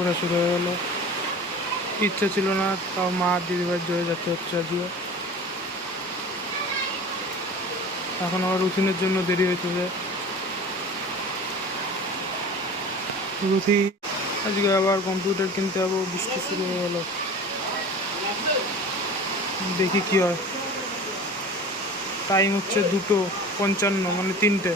ঘোরা শুরু হয়ে গেলো। ইচ্ছে ছিল না, তাও মা দিদিভাইয়ের জোরে যাচ্ছে হচ্ছে আজকে। এখন আবার রুথিনের জন্য দেরি হয়েছে। রুথি আজকে আবার কম্পিউটার কিনতে যাবো, বৃষ্টি শুরু হয়ে গেল, দেখি কি হয়। টাইম হচ্ছে 2:55, মানে 3টে।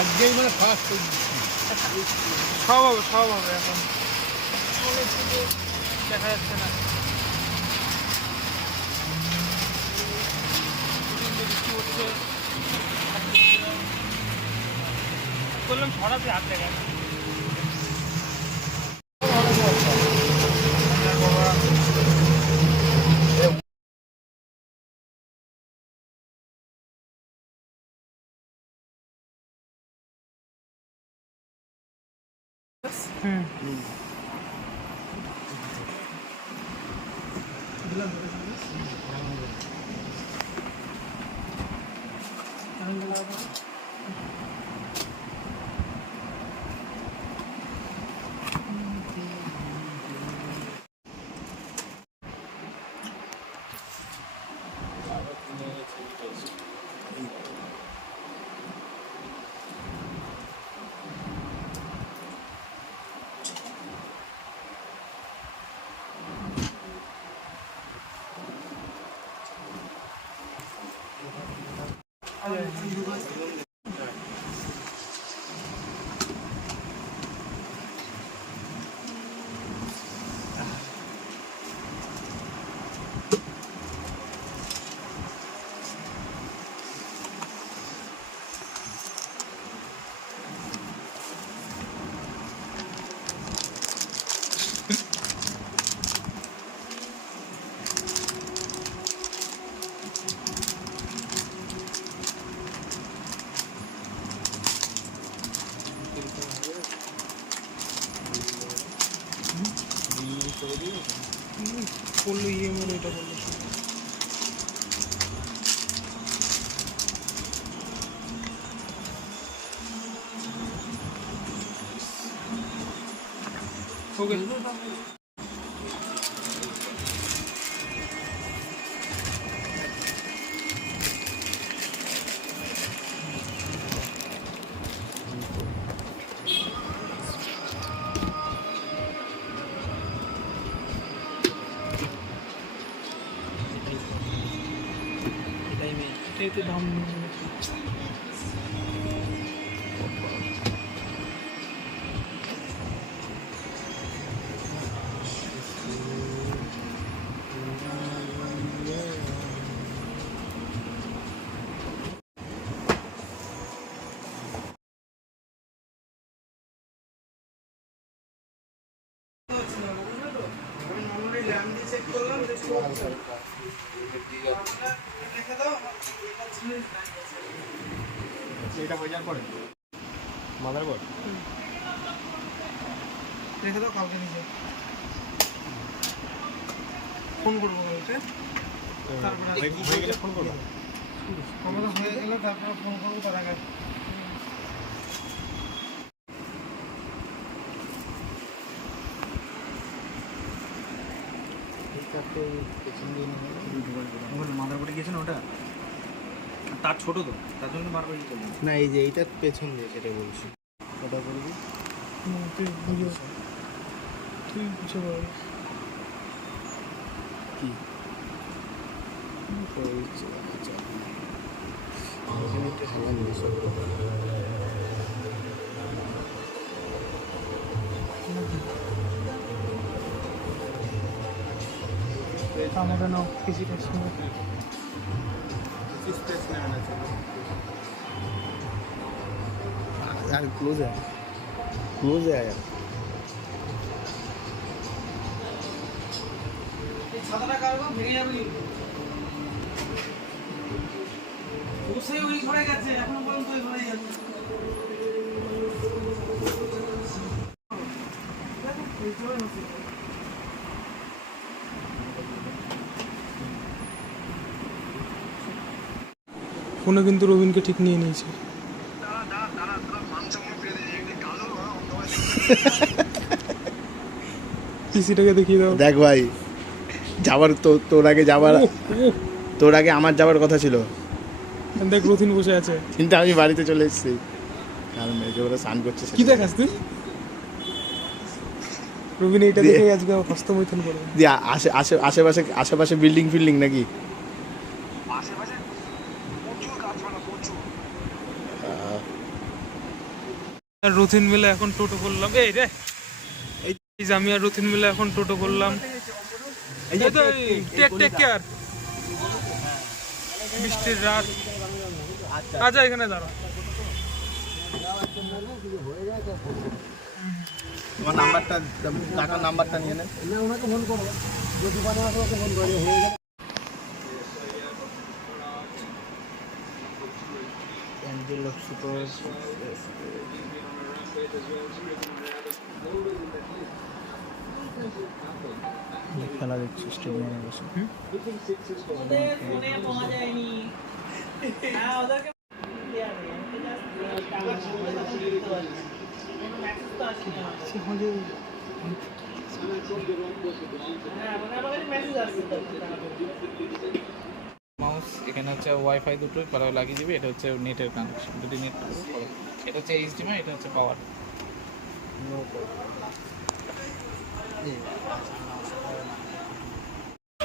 আজকেই মানে ফার্স্ট সব হবে, সব হবে। এখন দেখা যাচ্ছে না, বৃষ্টি হচ্ছে। বললাম ছড়াতে হাত দেখা করলো। ইএমএল এটা করলো। ওকে, এতে দাম এটা হয়ে যাওয়ার পরে মাদারবোর্ড রেখে দাও, কালকে নিজে ফোন করবো বলতে, তারপরে হয়ে গেলে ফোন করবো। আমাদের হয়ে গেলে তারপরে ফোন করবো তার আগে। মাদারবোর্ডে গিয়েছে না ওটা, তার ছোট তো, তার জন্য বারবার ই করলাম। না এই যে এইটার পেছন দিয়ে যেটা বলছি ওটা করবি। তুই বুঝে বল কি আমাকে নাও किसी टेस्ट में यार क्लोज है यार। ছাতাটা কাটবো, ভেঙে যাবে কিন্তু। অবশ্যই ওই ঘরে গেছে, এখনো পর্যন্ত ওই ঘরে গেছে। ফোনে কিন্তু রবিনকে ঠিক নিয়ে নিয়েছে। পিসিটাকে দেখিয়ে দাও। দেখ ভাই যাবার তোর আগে আমার যাবার কথা ছিল, দেখ রথিন বসে আছে, কিন্তু আমি বাড়িতে চলে এসেছি কারণ মেজো ওরা স্নান করছে। কি দেখাস তুই? রবিন এইটা দেখে আজকে হস্তমৈথুন করবে। দিয়ে আশেপাশে বিল্ডিং নাকি? আর রথিন মিলে এখন টোটো করলাম। এই রে এই যে আমি আর রথিন মিলে এখন টোটো করলাম। এই তো টেক কেয়ার। বৃষ্টির রাত। আচ্ছা এখানে দাঁড়া। তোমার নাম্বারটা, টাকার নাম্বারটা নিয়ে নেন। ওনাকে ফোন করো, যে দোকানে আছে ওকে ফোন করে হয়ে গেল। অ্যাঞ্জেল অফ সুপার খেলা দেখছি স্টেডিয়ামে বসে। ফোনে পাওয়া যায়নি। হ্যাঁ ওদেরকে মাউস এখানে হচ্ছে ওয়াইফাই দুটোই পালাও লাগিয়ে দিবে। এটা হচ্ছে নেটের কানেকশন, যদি নেট করো। এটা হচ্ছে এইচডিএমআই, এটা হচ্ছে পাওয়ার।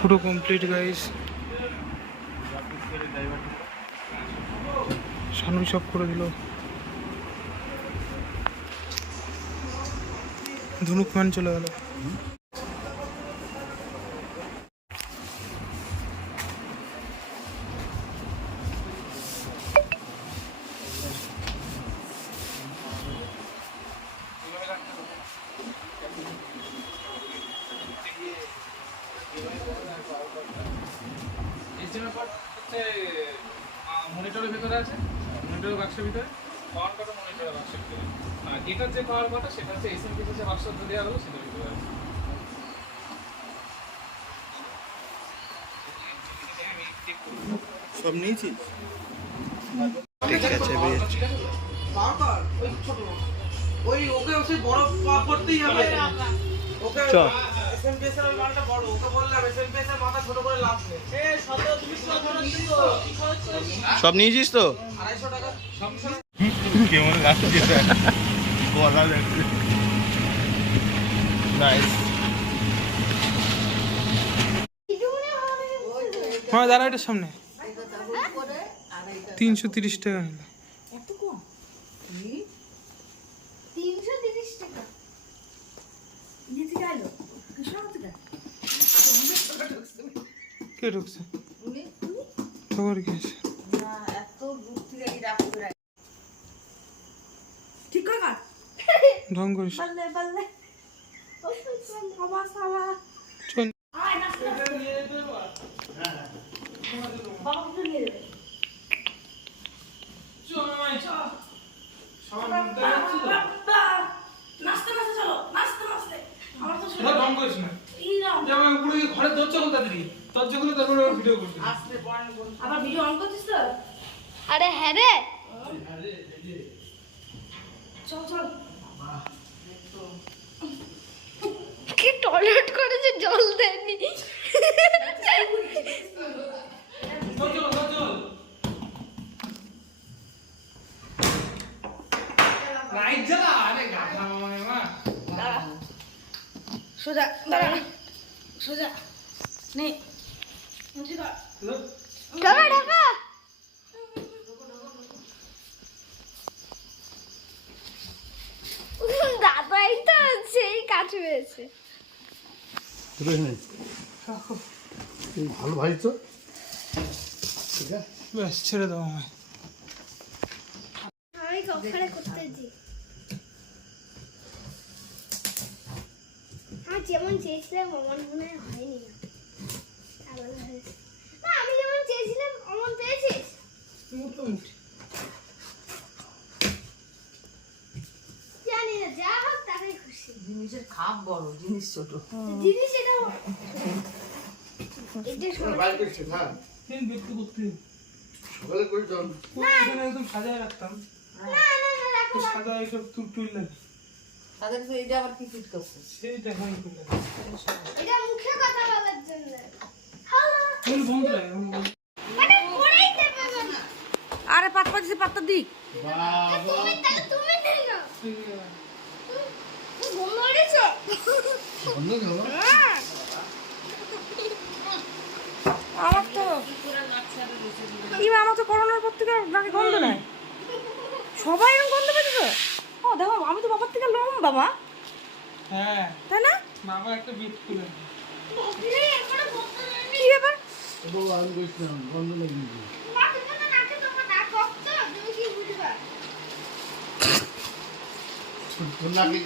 পুরো কমপ্লিট গাইস। শানু সব করে দিল। ধনুক ম্যান চলে গেল। এইচডিএমআই পোর্ট হচ্ছে মনিটরের ভিতরে আছে, মনিটরের বাক্সের ভিতরে। পাওয়ার কাটা মনিটরের বাক্সের ভিতরে। আর এটার যে পাওয়ার কাটা সেটা হচ্ছে এসএমপি যে বাক্স দেওয়া হলো সেটার ভিতরে আছে। সব নিয়েছিস? ঠিক আছে বারবার ওই ছোট ওই ওকে ওই বড় করতেই হবে। ওকে এসএমপিএস এর মালটা বড়, ওকে বললাম এসএমপিএস এর মাথা ছোট করে লাভ নেই। এ 17 ধরো দিছো সব নিয়েছিস তো? 250 টাকা সব কেমন লাগছে বলা লাগছে। নাইস। হ্যাঁ দাঁড়া, এটার সামনে 330 টাকা নিল। এত কম? 330 টাকা নিতে গেল কে ঢুকছে? খবর কি আছে? না এত দূর থেকে এই রাখতে ঠিক করে কাট ঢং করিস। বললে ও বাবা সাবা চল। আয় নাস্তা এটা নিয়ে যেতে পারবা? বাবা কিছু নিয়ে যাবে চল মামাই, চল। সবার মধ্যে যাচ্ছি তো। নাস্তা নাস্তা চলো নাস্তা নাস্তা আমার তো এটা ঢং করিস না। এই নাও যে আমার উপরে গিয়ে ঘরে দরজা খুল তাড়াতাড়ি। দরজা খুলে তারপরে ওর ভিডিও করবি। আসলে পড়ানো বন্ধ। আবার ভিডিও অন করছিস তো আরে হ্যাঁ রে, চল চল কি টয়লেট করেছে, জল দেয়নি। চল, চল, চল, চল। লাইট জ্বালা, আরে গাধা মামাই মা। দাঁড়া সোজা দাঁড়া সোজা নে মুছে দাও ঢাকা ঢাকা। দাদাই তো সেই কাজ হয়েছে। ভালো ভাই তো ঠিক আছে ব্যাস, ছেড়ে দাও আমায়। আমি কখনো করতে দিই, আমি যেমন চেয়েছিলাম অমন মনে হয় হয়নি না। আলাদা হয়েছে না, আমি যেমন চেয়েছিলাম অমন পেয়েছিস। মোটামুটি জানি না, যা হোক তাতেই খুশি। জিনিসের খাপ বড়, জিনিস ছোট। জিনিস এটা এটা তোরা বাইরে করছিস হ্যাঁ তিন ব্যক্তি করতে সকালে করে যান এখানে একদম সাজায় রাখতাম। না না না রাখো তো সাদা এইসব তুই লাগে তাদের তো এইটা আবার কি ফিট করছে? সেইটা হয় তুলে। এটা মুখে কথা বলার জন্য। হ্যালো তুমি বন্ধ রাখ। মানে করেই দেবে না। আরে পাত পাতিছে পাত্তা দি তুমি তাহলে তুমি নেই না, তুমি ঘুম ধরেছো। বন্ধ করো আমার তো আমার তো করোনার পর থেকে নাকি গন্ধ নাই, সবাই এরকম গন্ধ পেয়েছে। ও দেখো আমি তো বাবার থেকে লম্বা মা, হ্যাঁ, তাই না? বাবা একটা বিট করে। বকলে এখনো বকতে নেই। কি ব্যাপার? বাবা আমি বলছিলাম বন্ধ লাগিয়ে দিই না তুমি তো নাকে তোমার নাক কষ্ট, তুমি কি বুঝবা? তোর লাগিয়ে